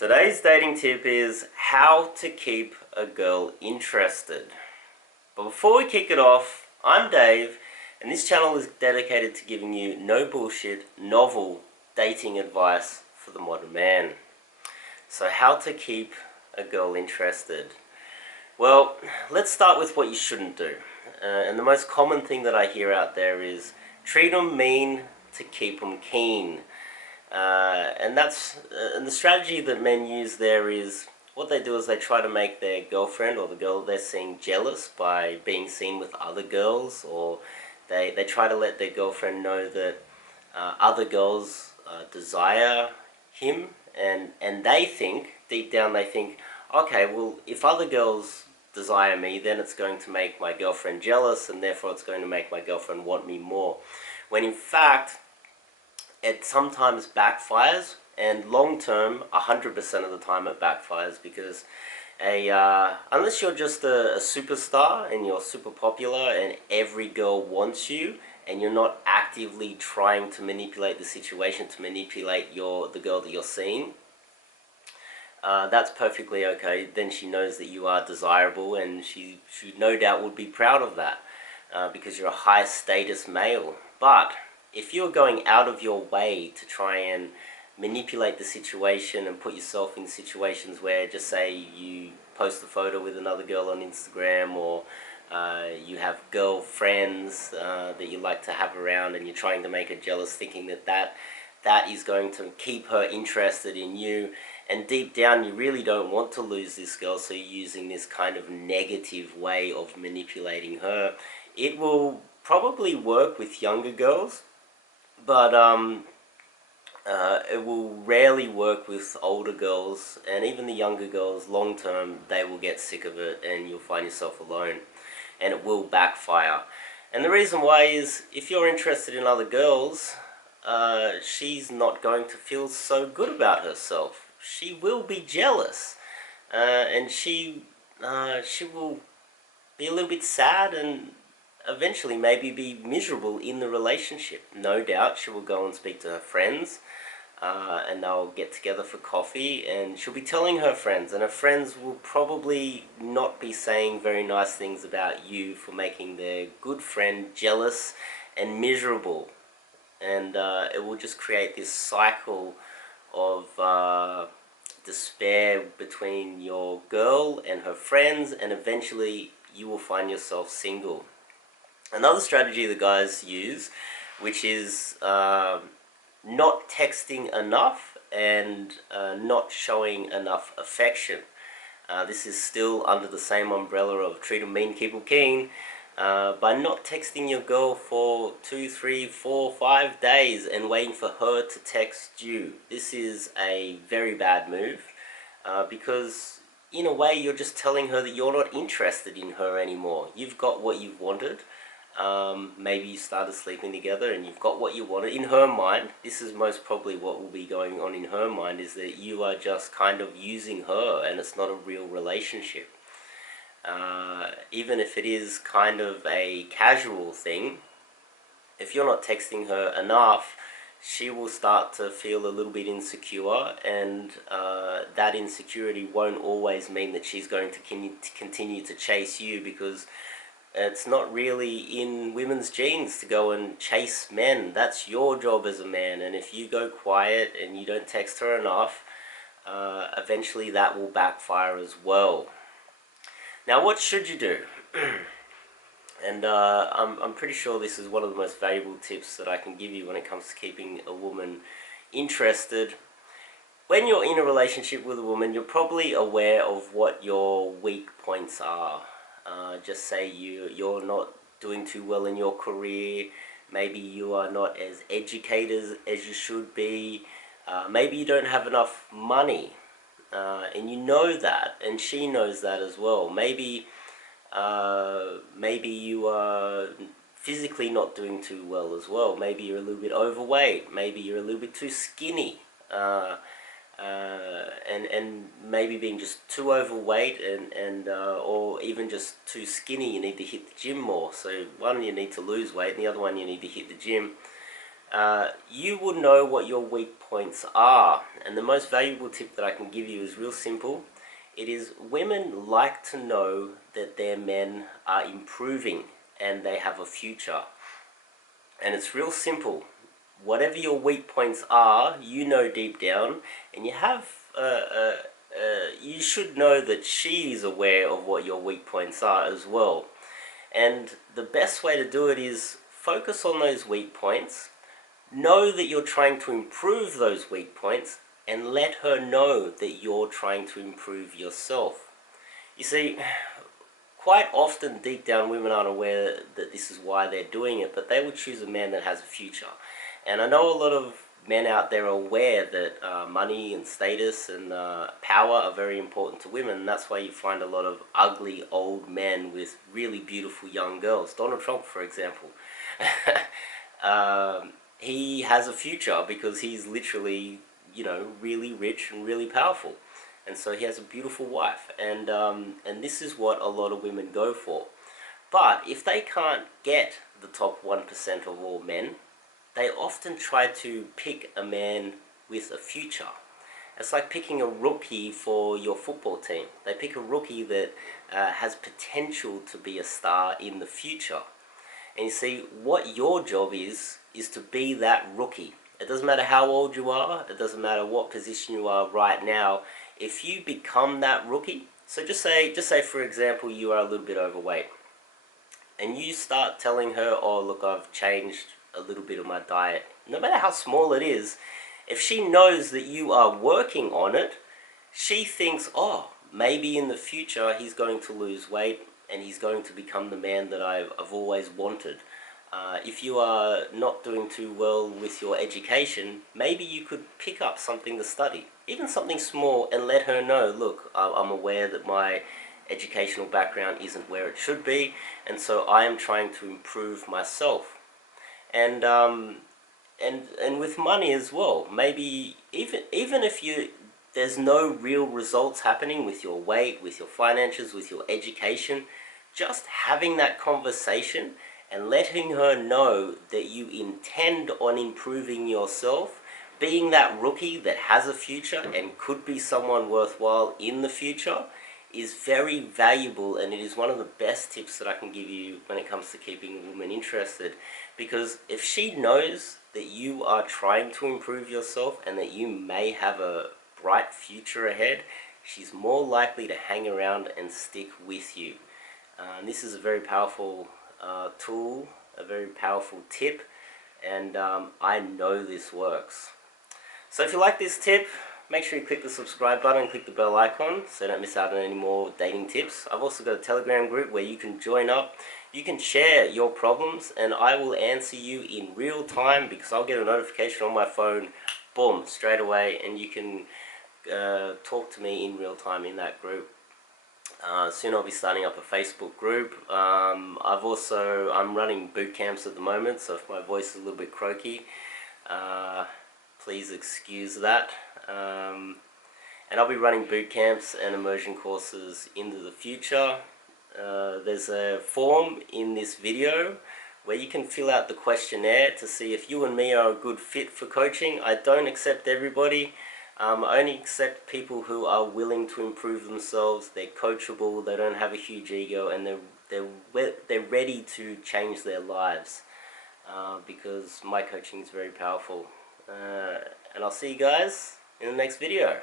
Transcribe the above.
Today's dating tip is how to keep a girl interested. But before we kick it off, I'm Dave, and this channel is dedicated to giving you no bullshit, novel dating advice for the modern man. So how to keep a girl interested? Well, let's start with what you shouldn't do. And the most common thing that I hear out there is treat them mean to keep them keen. And the strategy that men use there is, what they do is they try to make their girlfriend or the girl they're seeing jealous by being seen with other girls, or they try to let their girlfriend know that other girls desire him, and they think, deep down they think, okay, well, if other girls desire me, then it's going to make my girlfriend jealous, and therefore it's going to make my girlfriend want me more. When in fact, it sometimes backfires, and long term, 100% of the time it backfires, because unless you're just a superstar and you're super popular and every girl wants you, and you're not actively trying to manipulate the situation to manipulate the girl that you're seeing, that's perfectly okay. Then she knows that you are desirable, and she no doubt would be proud of that, because you're a high status male. But if you're going out of your way to try and manipulate the situation and put yourself in situations where, just say you post a photo with another girl on Instagram, or you have girlfriends that you like to have around, and you're trying to make her jealous, thinking that is going to keep her interested in you, and deep down you really don't want to lose this girl, so you're using this kind of negative way of manipulating her. It will probably work with younger girls, but it will rarely work with older girls, and even the younger girls, long term, they will get sick of it, and you'll find yourself alone, and it will backfire. And the reason why is, if you're interested in other girls, she's not going to feel so good about herself. She will be jealous, and she will be a little bit sad, and eventually maybe be miserable in the relationship. No doubt she will go and speak to her friends, and they'll get together for coffee, and she'll be telling her friends, and her friends will probably not be saying very nice things about you for making their good friend jealous and miserable. And it will just create this cycle of despair between your girl and her friends, and eventually you will find yourself single. Another strategy the guys use, which is not texting enough and not showing enough affection. This is still under the same umbrella of treat 'em mean, keep 'em keen. By not texting your girl for 2, 3, 4, 5 days and waiting for her to text you. This is a very bad move, because in a way you're just telling her that you're not interested in her anymore. You've got what you've wanted. Maybe you started sleeping together and you've got what you wanted. In her mind, this is most probably what will be going on in her mind, is that you are just kind of using her, and it's not a real relationship. Even if it is kind of a casual thing, if you're not texting her enough, she will start to feel a little bit insecure, and that insecurity won't always mean that she's going to continue to chase you, because it's not really in women's genes to go and chase men. That's your job as a man, and if you go quiet and you don't text her enough, eventually that will backfire as well. Now, what should you do? And I'm pretty sure this is one of the most valuable tips that I can give you when it comes to keeping a woman interested. When you're in a relationship with a woman, you're probably aware of what your weak points are. Just say you're not doing too well in your career, maybe you are not as educated as you should be, maybe you don't have enough money, and you know that, and she knows that as well. Maybe you are physically not doing too well as well. Maybe you're a little bit overweight, maybe you're a little bit too skinny, and maybe being just too overweight, and or even just too skinny, you need to hit the gym more. So one, you need to lose weight, and the other one, you need to hit the gym. you will know what your weak points are. And the most valuable tip that I can give you is real simple. It is women like to know that their men are improving and they have a future. And it's real simple. Whatever your weak points are, you know deep down, and you should know that she is aware of what your weak points are as well. And the best way to do it is focus on those weak points, know that you're trying to improve those weak points, and let her know that you're trying to improve yourself. You see, quite often deep down women aren't aware that this is why they're doing it, but they would choose a man that has a future. And I know a lot of men out there are aware that money and status and power are very important to women, and that's why you find a lot of ugly old men with really beautiful young girls. Donald Trump, for example. He has a future because he's literally, really rich and really powerful. And so he has a beautiful wife, and this is what a lot of women go for. But if they can't get the top 1% of all men, they often try to pick a man with a future. It's like picking a rookie for your football team. They pick a rookie that has potential to be a star in the future. And you see, what your job is to be that rookie. It doesn't matter how old you are, it doesn't matter what position you are right now. If you become that rookie, so just say for example you are a little bit overweight, and you start telling her, oh look, I've changed a little bit of my diet, no matter how small it is, if she knows that you are working on it, she thinks, oh, maybe in the future he's going to lose weight and he's going to become the man that I've always wanted. If you are not doing too well with your education, maybe you could pick up something to study, even something small, and let her know, look, I'm aware that my educational background isn't where it should be, and so I am trying to improve myself. And with money as well, maybe even if there's no real results happening with your weight, with your finances, with your education, just having that conversation and letting her know that you intend on improving yourself, being that rookie that has a future and could be someone worthwhile in the future, is very valuable, and it is one of the best tips that I can give you when it comes to keeping a woman interested. Because if she knows that you are trying to improve yourself and that you may have a bright future ahead, she's more likely to hang around and stick with you. And this is a very powerful tool, a very powerful tip, and I know this works. So if you like this tip, make sure you click the subscribe button and click the bell icon so you don't miss out on any more dating tips. I've also got a Telegram group where you can join up. You can share your problems and I will answer you in real time, because I'll get a notification on my phone, boom, straight away, and you can talk to me in real time in that group. Soon I'll be starting up a Facebook group. I'm running boot camps at the moment, so if my voice is a little bit croaky, please excuse that. And I'll be running boot camps and immersion courses into the future. There's a form in this video where you can fill out the questionnaire to see if you and me are a good fit for coaching. I don't accept everybody. I only accept people who are willing to improve themselves, they're coachable, they don't have a huge ego, and they're ready to change their lives, because my coaching is very powerful. And I'll see you guys in the next video.